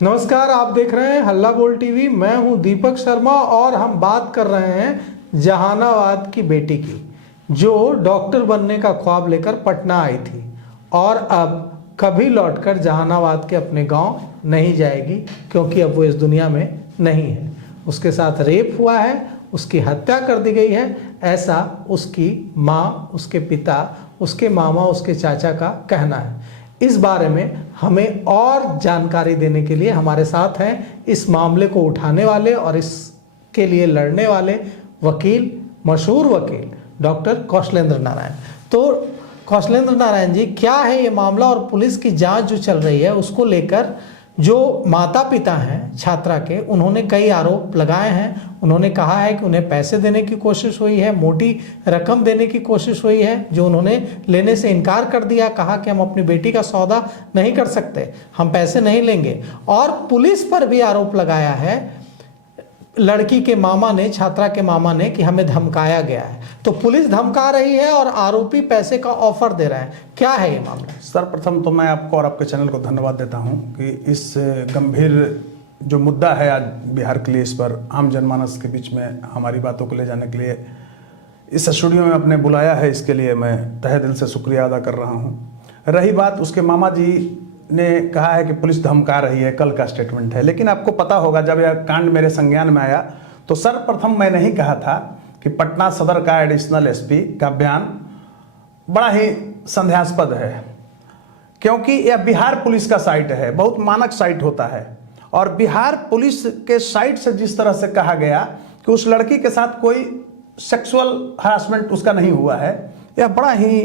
नमस्कार, आप देख रहे हैं हल्ला बोल टीवी। मैं हूं दीपक शर्मा और हम बात कर रहे हैं जहानाबाद की बेटी की, जो डॉक्टर बनने का ख्वाब लेकर पटना आई थी और अब कभी लौटकर जहानाबाद के अपने गांव नहीं जाएगी, क्योंकि अब वो इस दुनिया में नहीं है। उसके साथ रेप हुआ है, उसकी हत्या कर दी गई है, ऐसा उसकी माँ, उसके पिता, उसके मामा, उसके चाचा का कहना है। इस बारे में हमें और जानकारी देने के लिए हमारे साथ हैं इस मामले को उठाने वाले और इसके लिए लड़ने वाले वकील, मशहूर वकील डॉक्टर कौशलेंद्र नारायण। तो कौशलेंद्र नारायण जी, क्या है ये मामला और पुलिस की जांच जो चल रही है उसको लेकर जो माता पिता हैं छात्रा के, उन्होंने कई आरोप लगाए हैं। उन्होंने कहा है कि उन्हें पैसे देने की कोशिश हुई है, मोटी रकम देने की कोशिश हुई है, जो उन्होंने लेने से इनकार कर दिया। कहा कि हम अपनी बेटी का सौदा नहीं कर सकते, हम पैसे नहीं लेंगे। और पुलिस पर भी आरोप लगाया है लड़की के मामा ने, छात्रा के मामा ने, कि हमें धमकाया गया है। तो पुलिस धमका रही है और आरोपी पैसे का ऑफर दे रहा है। क्या है ये मामला? सर्वप्रथम तो मैं आपको और आपके चैनल को धन्यवाद देता हूं कि इस गंभीर जो मुद्दा है आज बिहार के लिए, इस पर आम जनमानस के बीच में हमारी बातों को ले जाने के लिए इस स्टूडियो में आपने बुलाया है। इसके लिए मैं तहे दिल से शुक्रिया अदा कर रहा हूं। रही बात, उसके मामा जी ने कहा है कि पुलिस धमका रही है, कल का स्टेटमेंट है। लेकिन आपको पता होगा, जब यह कांड मेरे संज्ञान में आया तो सर्वप्रथम मैं नहीं कहा था कि पटना सदर का एडिशनल एसपी का बयान बड़ा ही संदेहास्पद है, क्योंकि यह बिहार पुलिस का साइट है, बहुत मानक साइट होता है। और बिहार पुलिस के साइट से जिस तरह से कहा गया कि उस लड़की के साथ कोई सेक्सुअल हरासमेंट उसका नहीं हुआ है, यह बड़ा ही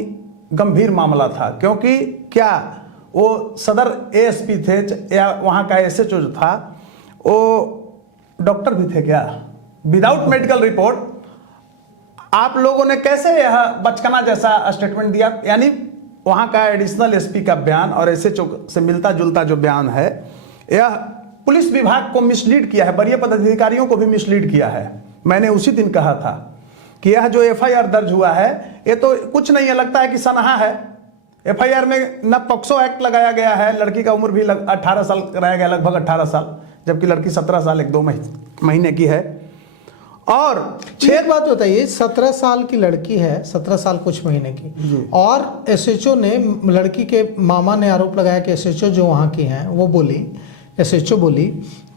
गंभीर मामला था। क्योंकि क्या वो सदर एएसपी थे या वहाँ का एसएचओ जो था वो डॉक्टर भी थे क्या? विदाउट मेडिकल रिपोर्ट आप लोगों ने कैसे यह बचकाना जैसा स्टेटमेंट दिया? यानी वहाँ का एडिशनल एसपी का बयान और एसएचओ से मिलता जुलता जो बयान है, यह पुलिस विभाग को मिसलीड किया है, वरीय पदाधिकारियों को भी मिसलीड किया है। मैंने उसी दिन कहा था कि यह जो एफआईआर दर्ज हुआ है ये तो कुछ नहीं है, लगता है कि सनहा है। एफआईआर में न पॉक्सो एक्ट लगाया गया है, लड़की का उम्र भी 18 साल कराया गया, लगभग 18 साल, जबकि लड़की 17 साल 1-2 महीने की है। और एक बात बताइए, 17 साल की लड़की है, 17 साल कुछ महीने की, और एसएचओ ने, लड़की के मामा ने आरोप लगाया कि एसएचओ जो वहाँ की हैं वो बोली, एसएचओ बोली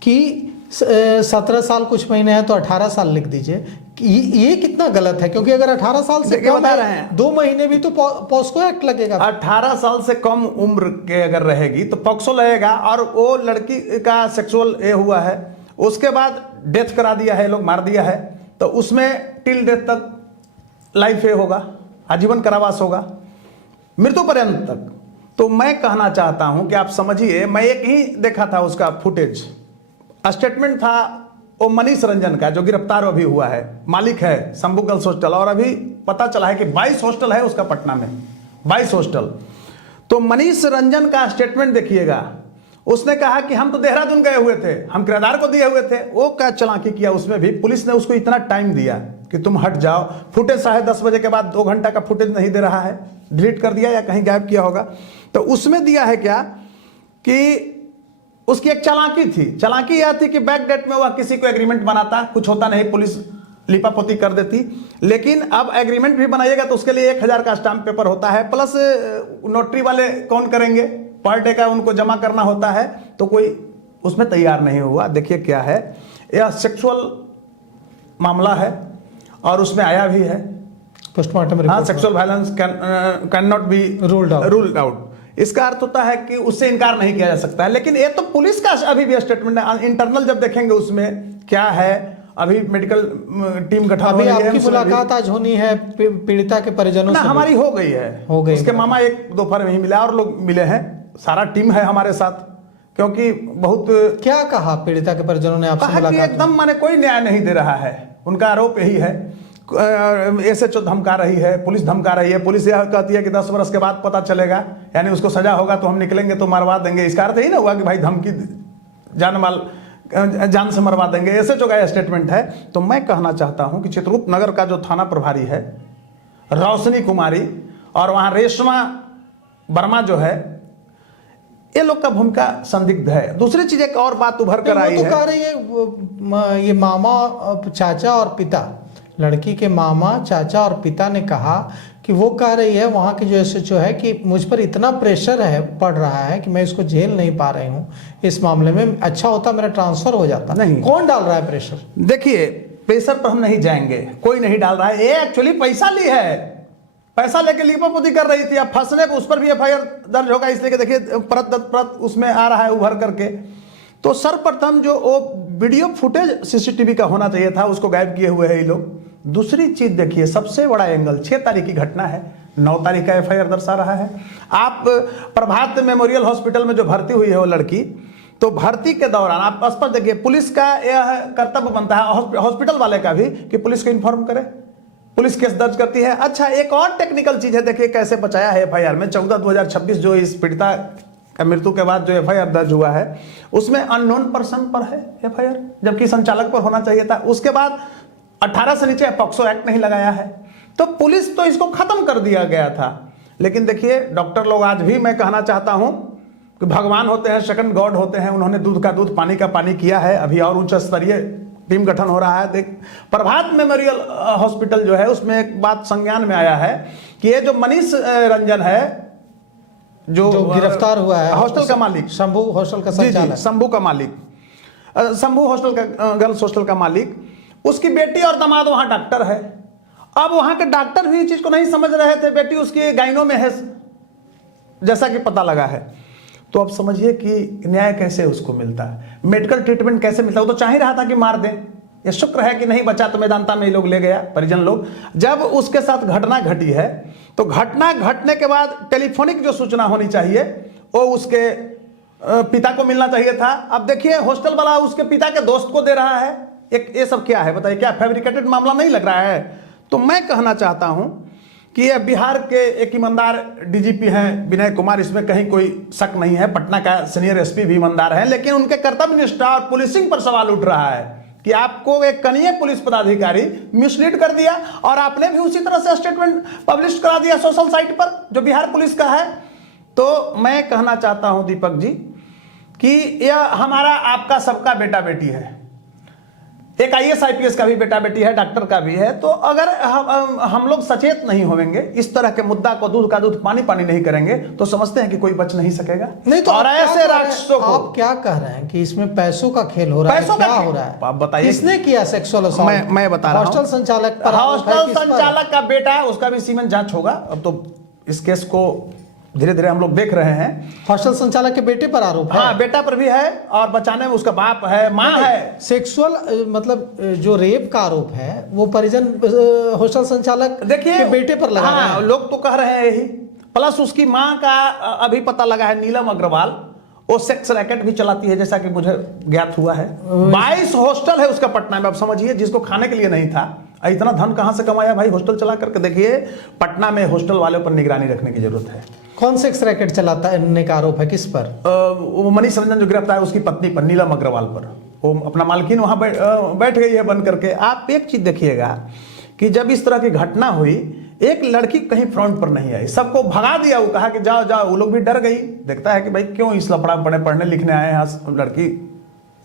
कि 17 साल कुछ महीने हैं तो 18 साल लिख दीजिए। ये कितना गलत है? क्योंकि अगर 18 साल से कम बता रहे हैं 2 महीने भी तो पॉक्सो एक्ट लगेगा। 18 साल से कम उम्र के अगर रहेगी तो पॉक्सो लगेगा। और वो लड़की का सेक्सुअल ये हुआ है, उसके बाद डेथ करा दिया है, लोग मार दिया है, तो उसमें टिल डेथ तक लाइफ ये होगा, आजीवन कारावास होगा, मृत्यु पर्यंत तक। तो मैं कहना चाहता हूं कि आप समझिए, मैं एक ही देखा था उसका फुटेज, स्टेटमेंट था वो मनीष रंजन का, जो गिरफ्तार अभी हुआ है, मालिक है शंभू गर्ल्स हॉस्टल, और अभी पता चला है कि 22 हॉस्टल है उसका पटना में, 22 हॉस्टल। तो मनीष रंजन का स्टेटमेंट देखिएगा, उसने कहा कि हम तो देहरादून गए हुए थे, हम किराएदार को दिए हुए थे। वो क्या चालाकी किया, उसमें भी पुलिस ने उसको इतना टाइम दिया कि तुम हट जाओ। फुटेज 10:30 बजे के बाद 2 घंटा का फुटेज नहीं दे रहा है, डिलीट कर दिया या कहीं गायब किया होगा। तो उसमें दिया है क्या कि उसकी एक चालाकी थी। चालाकी यह थी कि बैक डेट में वह किसी को एग्रीमेंट बनाता, कुछ होता नहीं, पुलिस लिपापोती कर देती। लेकिन अब एग्रीमेंट भी बनाइएगा तो उसके लिए 1000 का स्टाम्प पेपर होता है, प्लस नोटरी वाले कौन करेंगे, पर डे का उनको जमा करना होता है। तो कोई उसमें तैयार नहीं हुआ। देखिए क्या है, यह सेक्सुअल मामला है और उसमें आया भी है पोस्टमार्टम रिपोर्ट। हाँ, sexual violence can not be ruled out. इसका अर्थ होता है कि उससे इनकार नहीं किया जा सकता है। लेकिन ये तो पुलिस का अभी भी स्टेटमेंट है, इंटरनल जब देखेंगे उसमें क्या है। अभी मेडिकल टीम गठन हो गई है। आपकी मुलाकात आज होनी है पीड़िता के परिजनों से? हमारी हो गई है, हो गई। उसके मामा एक दोपहर में ही मिला और लोग मिले हैं, सारा टीम है हमारे साथ। क्योंकि बहुत क्या कहा पीड़िता के परिजनों ने आपसे मुलाकात? एकदम माने कोई न्याय नहीं दे रहा है, उनका आरोप यही है। एसएचओ धमका रही है, पुलिस धमका रही है। पुलिस यह कहती है कि 10 वर्ष के बाद पता चलेगा, यानी उसको सजा होगा तो हम निकलेंगे तो मरवा देंगे। इसका अर्थ यही ना हुआ कि भाई धमकी, जान से मरवा देंगे। एसएचओ का स्टेटमेंट है। तो मैं कहना चाहता हूं कि चित्रगुप्त नगर का जो थाना प्रभारी है रोशनी कुमारी और वहां रेशमा वर्मा जो है, ये लोग का भूमिका संदिग्ध है। दूसरी चीज एक और बात उभर कर आई वो तो है, कह रही है ये मामा, चाचा और पिता, लड़की के मामा, चाचा और पिता ने कहा कि वो कह रही है वहाँ की जो एसएचओ है कि मुझ पर इतना प्रेशर है पड़ रहा है कि मैं इसको झेल नहीं पा रही हूँ इस मामले में, अच्छा होता मेरा ट्रांसफर हो जाता। नहीं। कौन डाल रहा है प्रेशर? देखिए प्रेशर पर हम नहीं जाएंगे, कोई नहीं डाल रहा है। ये एक्चुअली पैसा ली है, पैसा लेके लीपापोती कर रही थी। अब फंसने को उस पर भी एफआईआर दर्ज होगा, इसलिए कि देखिए परत दर परत उसमें आ रहा है उभर करके। तो सर्वप्रथम जो वो वीडियो फुटेज सीसीटीवी का होना चाहिए था, उसको गायब किए हुए हैं ये लोग। दूसरी चीज देखिए, सबसे बड़ा एंगल 6 तारीख की घटना है, 9 तारीख का एफआईआर दर्शा रहा है। आप प्रभात मेमोरियल हॉस्पिटल में जो भर्ती हुई है वो लड़की, तो भर्ती के दौरान आप स्पष्ट देखिए, पुलिस का यह कर्तव्य बनता है, हॉस्पिटल वाले का भी, कि पुलिस को इन्फॉर्म करे, पुलिस केस दर्ज करती है। अच्छा, एक और टेक्निकल चीज है, देखिए कैसे बचाया है एफआईआर में। 14/2026 जो इस पीड़िता का मृत्यु के बाद जो एफआईआर दर्ज हुआ है, उसमें अननोन पर्सन पर है एफआईआर, जबकि संचालक पर होना चाहिए था। उसके बाद 18 से नीचे पॉक्सो एक्ट नहीं लगाया है, तो पुलिस तो इसको खत्म कर दिया गया था। लेकिन देखिए डॉक्टर लोग आज भी, मैं कहना चाहता हूं कि भगवान होते हैं, सेकंड गॉड होते हैं, उन्होंने दूध का दूध पानी का पानी किया है। अभी और उच्च स्तरीय टीम गठन हो रहा है। देख, प्रभात मेमोरियल हॉस्पिटल जो है, उसमें एक बात संज्ञान में आया है कि ये जो मनीष रंजन है, जो गिरफ्तार हुआ है, हॉस्टल का मालिक, शंभू हॉस्टल का संचालक, शंभू का मालिक, शंभू हॉस्टल का, गर्ल्स हॉस्टल का मालिक, उसकी बेटी और दामाद वहां डॉक्टर है। अब वहां के डॉक्टर भी इस चीज को नहीं समझ रहे थे, बेटी उसकी गाइनों में है जैसा कि पता लगा है। तो अब समझिए कि न्याय कैसे उसको मिलता है, मेडिकल ट्रीटमेंट कैसे मिलता है। वो तो चाह ही रहा था कि मार दे, ये शुक्र है कि नहीं बचा, तो मैदानता में ये लोग ले गया परिजन लोग। जब उसके साथ घटना घटी है, तो घटना घटने के बाद टेलीफोनिक जो सूचना होनी चाहिए वो उसके पिता को मिलना चाहिए था। अब देखिए हॉस्टल वाला उसके पिता के दोस्त को दे रहा है। एक ये सब क्या है बताइए, क्या फैब्रिकेटेड मामला नहीं लग रहा है? तो मैं कहना चाहता हूं कि ये बिहार के एक ईमानदार डीजीपी हैं विनय कुमार, इसमें कहीं कोई शक नहीं है। पटना का सीनियर एसपी भी ईमानदार हैं, लेकिन उनके कर्तव्य निष्ठा और पुलिसिंग पर सवाल उठ रहा है कि आपको एक कनीय पुलिस पदाधिकारी मिसलीड कर दिया, और आपने भी उसी तरह से स्टेटमेंट पब्लिश करा दिया सोशल साइट पर जो बिहार पुलिस का है। तो मैं कहना चाहता हूं दीपक जी कि यह हमारा आपका सबका बेटा बेटी है, एक आईएएस आईपीएस का भी बेटा बेटी है, डॉक्टर का भी है। तो अगर हम लोग सचेत नहीं होंगे, इस तरह के मुद्दा को दूध का दूध पानी पानी नहीं करेंगे, तो समझते हैं कि कोई बच नहीं सकेगा। नहीं तो और ऐसे राक्षसों को, आप क्या कह रहे हैं कि इसमें पैसों का खेल हो रहा है? क्या हो रहा है आप बताइए, किसने किया सेक्सुअल असॉल्ट? मैं बता रहा हूं, हॉस्टल संचालक पर, हॉस्टल संचालक का बेटा है, उसका भी सीमेंट जांच होगा। अब तो इस केस को धीरे धीरे हम लोग देख रहे हैं। हॉस्टल संचालक के बेटे पर आरोप है? हाँ, बेटा पर भी है, और बचाने में उसका बाप है, माँ है। सेक्सुअल मतलब जो रेप का आरोप है वो परिजन हॉस्टल संचालक देखिए के बेटे पर लगा रहे हैं। लोग तो कह रहे हैं यही, प्लस उसकी माँ का अभी पता लगा है, नीलम अग्रवाल, वो सेक्स रैकेट भी चलाती है, जैसा कि मुझे ज्ञात हुआ है। 22 हॉस्टल है उसका पटना में। अब समझिए, जिसको खाने के लिए नहीं था, इतना धन कहां से कमाया भाई हॉस्टल चला करके। देखिए पटना में हॉस्टल वालों पर निगरानी रखने की जरूरत है। कौन सेक्स रैकेट चलाता है का आरोप है, किस पर? वो मनीष रंजन जो गिरफ्तार है, उसकी पत्नी पर, नीलम अग्रवाल पर। वो अपना मालकिन वहां बैठ गई है बन करके। आप एक चीज देखिएगा कि जब इस तरह की घटना हुई, एक लड़की कहीं फ्रंट पर नहीं आई, सबको भगा दिया। वो कहा कि जाओ जाओ, वो लोग भी डर गई। देखता है कि भाई क्यों इस लफड़ा पढ़ने लिखने आए हैं, लड़की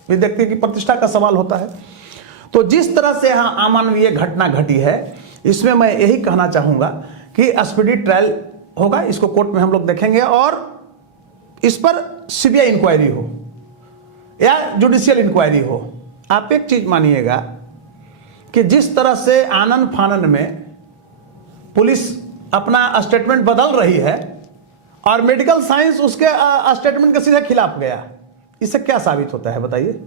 भी देखती है कि प्रतिष्ठा का सवाल होता है। तो जिस तरह से यहाँ अमानवीय घटना घटी है, इसमें मैं यही कहना चाहूंगा कि स्पीडी ट्रायल होगा, इसको कोर्ट में हम लोग देखेंगे, और इस पर सीबीआई इंक्वायरी हो या जुडिशियल इंक्वायरी हो। आप एक चीज मानिएगा कि जिस तरह से आनन फानन में पुलिस अपना स्टेटमेंट बदल रही है और मेडिकल साइंस उसके स्टेटमेंट के सीधे खिलाफ गया, इससे क्या साबित होता है बताइए?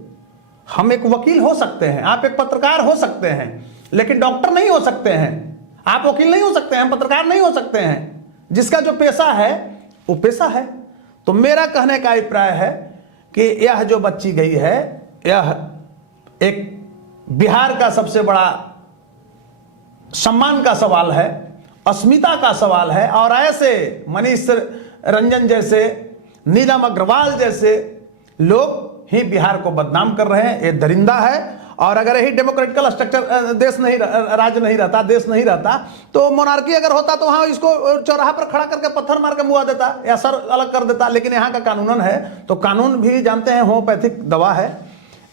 हम एक वकील हो सकते हैं, आप एक पत्रकार हो सकते हैं, लेकिन डॉक्टर नहीं हो सकते हैं। आप वकील नहीं हो सकते हैं, पत्रकार नहीं हो सकते हैं। जिसका जो पेशा है वो पेशा है। तो मेरा कहने का अभिप्राय है कि यह जो बच्ची गई है, यह एक बिहार का सबसे बड़ा सम्मान का सवाल है, अस्मिता का सवाल है। और ऐसे मनीष रंजन जैसे, नीलम अग्रवाल जैसे लोग ही बिहार को बदनाम कर रहे हैं। ये दरिंदा है और अगर यही डेमोक्रेटिकल स्ट्रक्चर देश नहीं, राज्य नहीं रहता, देश नहीं रहता, तो मोनार्की अगर होता तो वहां इसको चौराहा पर खड़ा करके पत्थर मार के मुआ देता या सर अलग कर देता। लेकिन यहाँ का कानूनन है, तो कानून भी जानते हैं होम्योपैथिक दवा है,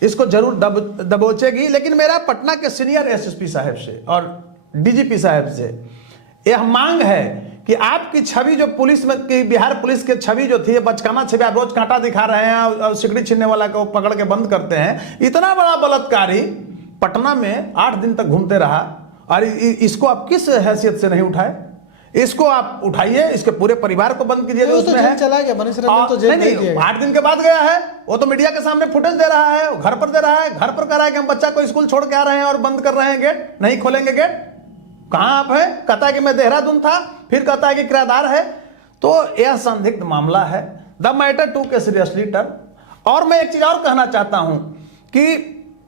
इसको जरूर दबोचेगी। लेकिन मेरा पटना के सीनियर एसएसपी साहब से और डीजीपी साहब से यह मांग है कि आपकी छवि जो पुलिस में की, बिहार पुलिस की छवि जो थी, बचकाना छवि, आप रोज कांटा दिखा रहे हैं और सिगड़ी छीनने वाला को पकड़ के बंद करते हैं। इतना बड़ा बलात्कारी पटना में 8 दिन तक घूमते रहा और इसको आप किस हैसियत से नहीं उठाए? इसको आप उठाइए, इसके पूरे परिवार को बंद कीजिए जो उसमें है। चला गया मनीष रंजन तो जेल नहीं, 8 दिन के बाद गया है, वो तो मीडिया के सामने फुटेज दे रहा है, घर पर दे रहा है, घर पर कह रहा है कि हम बच्चा को स्कूल छोड़ के आ रहे हैं और बंद कर रहे हैं गेट, नहीं खोलेंगे गेट। कहां आप है? कहता है कि मैं देहरादून था, फिर कहता है कि किराएदार है। तो यह संदिग्ध मामला है। द मैटर टू के सीरियसली टर्म। और मैं एक चीज और कहना चाहता हूं कि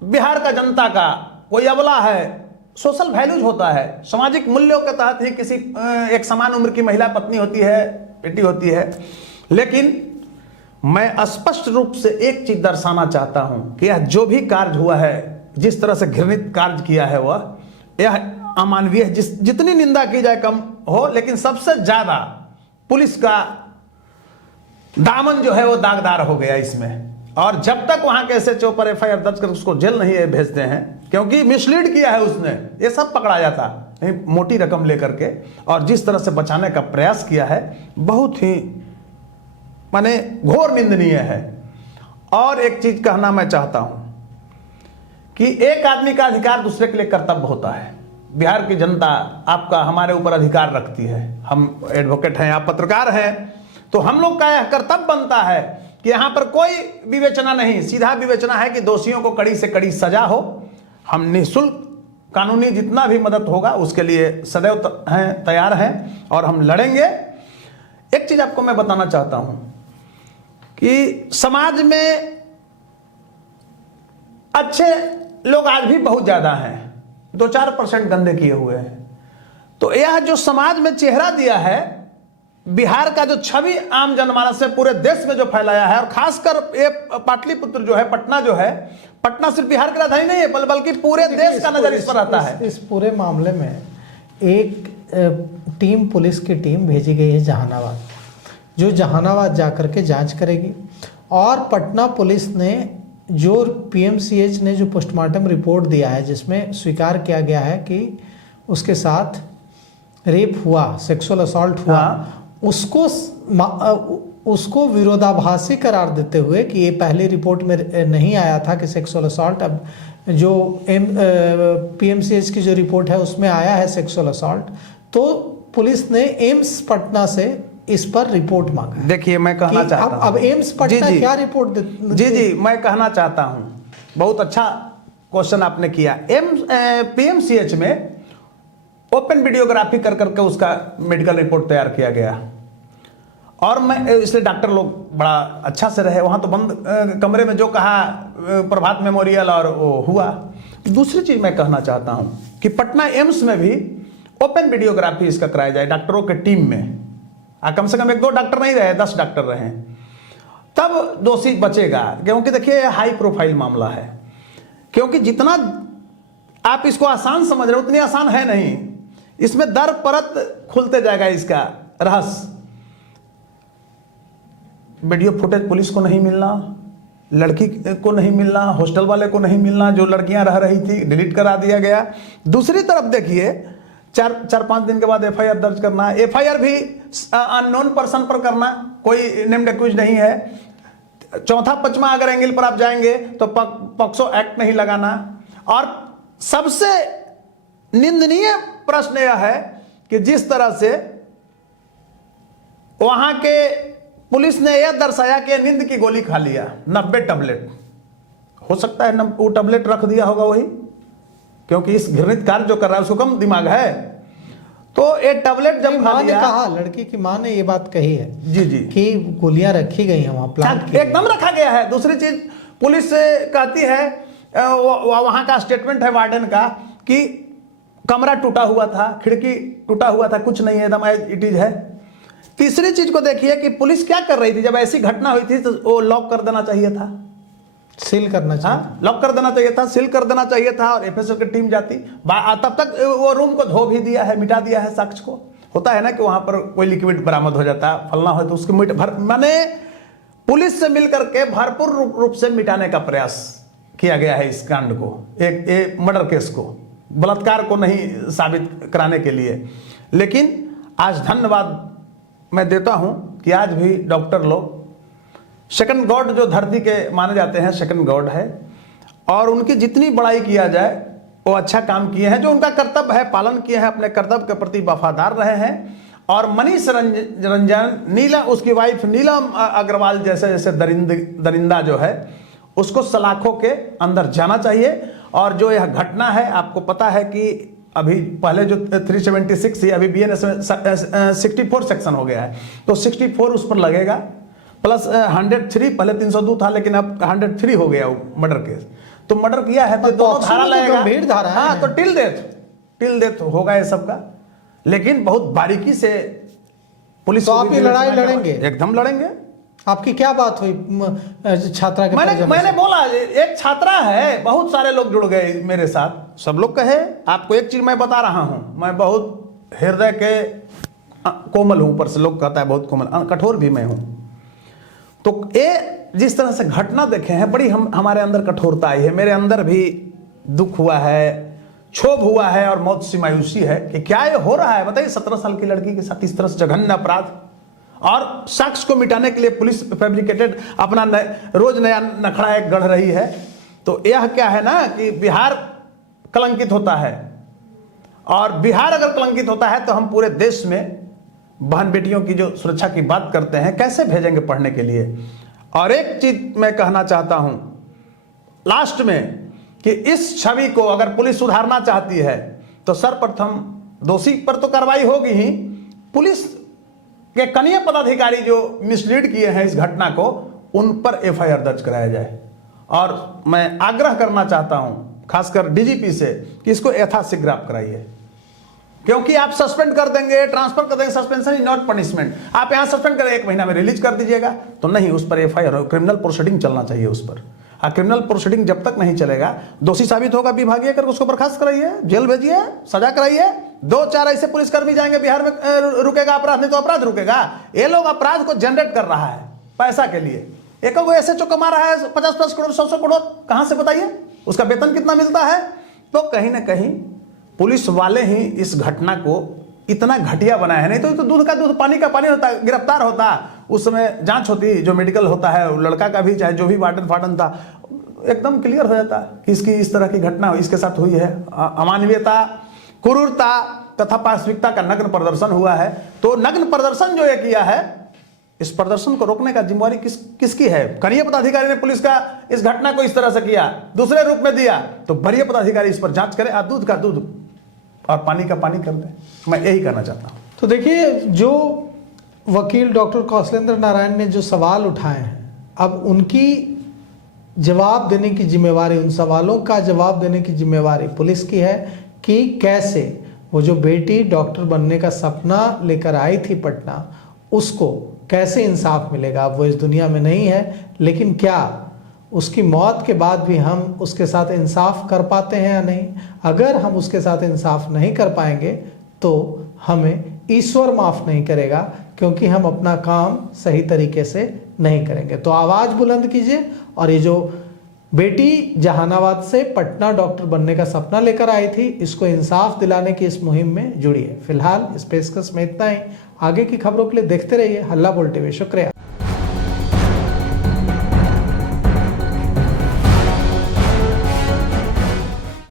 बिहार का जनता का कोई अबला है, सोशल वैल्यूज होता है, सामाजिक मूल्यों के तहत ही किसी एक समान उम्र की महिला पत्नी होती है, बेटी होती है। लेकिन मैं स्पष्ट रूप से एक चीज दर्शाना चाहता हूं कि यह जो भी कार्य हुआ है, जिस तरह से घृणित कार्य किया है, वह यह अमानवीय है। जितनी निंदा की जाए कम हो, लेकिन सबसे ज्यादा पुलिस का दामन जो है वो दागदार हो गया इसमें। और जब तक वहां के एसएचओ पर एफआईआर दर्ज कर उसको जेल नहीं भेजते हैं, क्योंकि मिसलीड किया है उसने, ये सब पकड़ा जाता नहीं, मोटी रकम लेकर के। और जिस तरह से बचाने का प्रयास किया है, बहुत ही माने घोर निंदनीय है। और एक चीज कहना मैं चाहता हूं कि एक आदमी का अधिकार दूसरे के लिए कर्तव्य होता है। बिहार की जनता आपका हमारे ऊपर अधिकार रखती है। हम एडवोकेट हैं, आप पत्रकार हैं, तो हम लोग का यह कर्तव्य बनता है कि यहां पर कोई विवेचना नहीं, सीधा विवेचना है कि दोषियों को कड़ी से कड़ी सजा हो। हम निःशुल्क कानूनी जितना भी मदद होगा उसके लिए सदैव तैयार हैं और हम लड़ेंगे। एक चीज आपको मैं बताना चाहता हूं कि समाज में अच्छे लोग आज भी बहुत ज्यादा हैं, 2-4% गंदे किए हुए हैं। तो यह जो समाज में चेहरा दिया है, बिहार का जो छवि आम जनमानस से पूरे देश में जो फैलाया है, और खासकर ये पाटलिपुत्र जो है, पटना जो है, पटना सिर्फ बिहार की राजधानी नहीं है बल्कि पूरे देश का नजर इस पर आता है। इस पूरे मामले में एक टीम, पुलिस की टीम भेजी गई है जहानाबाद, जो जहानाबाद जाकर के जांच करेगी। और पटना पुलिस ने जो पीएमसीएच ने जो पोस्टमार्टम रिपोर्ट दिया है, जिसमें स्वीकार किया गया है कि उसके साथ रेप हुआ, सेक्सुअल असॉल्ट हुआ, उसको विरोधाभासी करार देते हुए कि ये पहली रिपोर्ट में नहीं आया था कि सेक्सुअल असॉल्ट, अब जो पीएमसीएच की जो रिपोर्ट है उसमें आया है सेक्सुअल असॉल्ट। तो पुलिस ने एम्स पटना से इस पर रिपोर्ट मांगा। देखिए, मैं कहना चाहता हूं, अब एम्स पटना क्या रिपोर्ट जी मैं कहना चाहता हूं, बहुत अच्छा क्वेश्चन आपने किया। पीएमसीएच में ओपन वीडियोग्राफी कर करके उसका मेडिकल रिपोर्ट तैयार किया गया, और मैं इसलिए डॉक्टर लोग बड़ा अच्छा से रहे वहां। तो बंद कमरे में जो कहा प्रभात मेमोरियल और वो हुआ। दूसरी चीज मैं कहना चाहता हूं कि पटना एम्स में भी ओपन वीडियोग्राफी इसका कराया जाए डॉक्टरों के टीम में। कम से कम 1-2 डॉक्टर नहीं रहे, 10 डॉक्टर रहे, तब दोषी बचेगा। क्योंकि देखिए, हाई प्रोफाइल मामला है। क्योंकि जितना आप इसको आसान समझ रहे हो उतनी आसान है नहीं। इसमें दर परत खुलते जाएगा इसका रहस्य। वीडियो फुटेज पुलिस को नहीं मिलना, लड़की को नहीं मिलना, हॉस्टल वाले को नहीं मिलना, जो लड़कियां रह रही थी डिलीट करा दिया गया। दूसरी तरफ देखिए, 4-5 दिन के बाद एफआईआर दर्ज करना, एफआईआर भी अननोन पर्सन पर करना, कोई नेम्ड एक्यूज नहीं है। चौथा 5वां अगर एंगल पर आप जाएंगे तो पॉक्सो एक्ट नहीं लगाना। और सबसे निंदनीय प्रश्न यह है कि जिस तरह से वहां के पुलिस ने यह दर्शाया कि नींद की गोली खा लिया, 90 टैबलेट, हो सकता है वो टैबलेट रख दिया होगा वही, क्योंकि इस घृणित कार्य जो कर रहा है उसको कम दिमाग है। तो ये टैबलेट जब खा लिया, कहा लड़की की मां ने ये बात कही है जी कि गोलियां रखी गई हैं वहां, प्लांट एकदम रखा गया है। दूसरी चीज पुलिस कहती है, वहां का स्टेटमेंट है वार्डन का कि कमरा टूटा हुआ था, खिड़की टूटा हुआ था, कुछ नहीं है, एकदम इट इज है। तीसरी चीज को देखिए कि पुलिस क्या कर रही थी। जब ऐसी घटना हुई थी तो वो लॉक कर देना चाहिए था, सील करना चाहिए। हाँ, लॉक कर देना चाहिए था, सील कर देना चाहिए था और एफएसएल की टीम जाती। तब तक वो रूम को धो भी दिया है, मिटा दिया है साक्ष्य को। होता है ना कि वहां पर कोई लिक्विड बरामद हो जाता है, फलना हो तो उसको माने पुलिस से मिलकर के भरपूर रूप से मिटाने का प्रयास किया गया है इस कांड को, एक मर्डर केस को, बलात्कार को नहीं साबित कराने के लिए। लेकिन आज धन्यवाद मैं देता हूं कि आज भी डॉक्टर लोग सेकंड गॉड जो धरती के माने जाते हैं, सेकंड गॉड है, और उनकी जितनी बड़ाई किया जाए वो अच्छा काम किए हैं। जो उनका कर्तव्य है पालन किए हैं, अपने कर्तव्य के प्रति वफादार रहे हैं। और मनीष रंजन, नीलम, उसकी वाइफ नीलम अग्रवाल जैसे जैसे दरिंदा जो है उसको सलाखों के अंदर जाना चाहिए। और जो यह घटना है, आपको पता है कि अभी पहले जो 376 थी, अभी बीएनएस में 64 सेक्शन हो गया है, तो 64 उस पर लगेगा, प्लस 103, पहले 302 था लेकिन अब 103 हो गया मर्डर केस। तो मर्डर किया है तो दोनों धारा लगेगा, गंभीर धारा है। हाँ, तो टिल डेथ होगा ये सबका। लेकिन बहुत बारीकी से पुलिस, तो आप ये लड़ाई लड़ेंगे? एकदम लड़ेंगे। आपकी क्या बात हुई छात्रा के? मैंने बोला एक छात्रा है, बहुत सारे लोग जुड़ गए मेरे साथ, सब लोग कहे। आपको एक चीज मैं बता रहा हूं, मैं बहुत हृदय के कोमल हूं, ऊपर से लोग कहता है बहुत कोमल, कठोर भी मैं हूं। तो ये जिस तरह से घटना देखे हैं, बड़ी हमारे अंदर कठोरता आई है। मेरे अंदर भी दुख हुआ है, क्षोभ हुआ है और मौत सी मायूसी है कि क्या ये हो रहा है। बताइए, 17 साल की लड़की के साथ इस तरह से जघन्य अपराध, और साक्ष्य को मिटाने के लिए पुलिस फैब्रिकेटेड अपना रोज नया नखड़ा एक गढ़ रही है। तो यह क्या है ना कि बिहार कलंकित होता है, और बिहार अगर कलंकित होता है तो हम पूरे देश में बहन बेटियों की जो सुरक्षा की बात करते हैं कैसे भेजेंगे पढ़ने के लिए। और एक चीज मैं कहना चाहता हूं लास्ट में कि इस छवि को अगर पुलिस सुधारना चाहती है तो सर्वप्रथम दोषी पर तो कार्रवाई होगी ही, पुलिस के कनीय पदाधिकारी जो मिसलीड किए हैं इस घटना को, उन पर एफआईआर दर्ज कराया जाए। और मैं आग्रह करना चाहता हूं खासकर डीजीपी से कि इसको यथाशीघ्र आप कराइए, क्योंकि आप सस्पेंड कर देंगे, ट्रांसफर कर देंगे, सस्पेंशन इज नॉट पनिशमेंट। आप यहां सस्पेंड करें, 1 महीना में रिलीज कर दीजिएगा, तो नहीं, उस पर एफआईआर, क्रिमिनल प्रोसीडिंग चलना चाहिए उस पर। क्रिमिनल प्रोसीडिंग जब तक नहीं चलेगा, दोषी साबित होगा विभागीय करके उसको बर्खास्त कराइए, जेल भेजिए, सजा कराइए। 2-4 ऐसे पुलिसकर्मी जाएंगे बिहार में, रुकेगा अपराध, नहीं तो अपराध रुकेगा। ये लोग अपराध को जनरेट कर रहा है पैसा के लिए। एक को ऐसे जो कमा रहा है 50-50 करोड़, 100 करोड़, कहां से बताइए, उसका वेतन कितना मिलता है। तो कहीं ना कहीं पुलिस वाले ही इस घटना को इतना घटिया बनाया है। नहीं तो दूध का दूध, पानी का पानी होता, गिरफ्तार होता, उस समय जांच होती, जो मेडिकल होता है, लड़का का भी, चाहे जो भी वार्डन फाटन था, एकदम क्लियर हो जाता कि इसकी इस तरह की घटना इसके साथ हुई है। अमानवीयता, क्रूरता तथा पाशविकता का नग्न प्रदर्शन हुआ है। तो नग्न प्रदर्शन जो ये किया है, इस प्रदर्शन को रोकने का जिम्मेवारी किसकी है? कनीय पदाधिकारी ने पुलिस का इस घटना को इस तरह से किया, दूसरे रूप में दिया, तो वरीय पदाधिकारी इस पर जांच करे, दूध का दूध और पानी का पानी कर दे। मैं यही कहना चाहता हूं। तो देखिए, जो वकील डॉक्टर कौशलेंद्र नारायण ने जो सवाल उठाए हैं, अब उनकी जवाब देने की जिम्मेवारी, उन सवालों का जवाब देने की जिम्मेवारी पुलिस की है कि कैसे वो जो बेटी डॉक्टर बनने का सपना लेकर आई थी पटना, उसको कैसे इंसाफ मिलेगा। अब वो इस दुनिया में नहीं है, लेकिन क्या उसकी मौत के बाद भी हम उसके साथ इंसाफ कर पाते हैं या नहीं? अगर हम उसके साथ इंसाफ नहीं कर पाएंगे तो हमें ईश्वर माफ नहीं करेगा, क्योंकि हम अपना काम सही तरीके से नहीं करेंगे। तो आवाज बुलंद कीजिए, और ये जो बेटी जहानाबाद से पटना डॉक्टर बनने का सपना लेकर आई थी, इसको इंसाफ दिलाने की इस मुहिम में जुड़िए। फिलहाल इस पेशकश में इतना ही। आगे की खबरों के लिए देखते रहिए हल्ला बोल टीवी। शुक्रिया।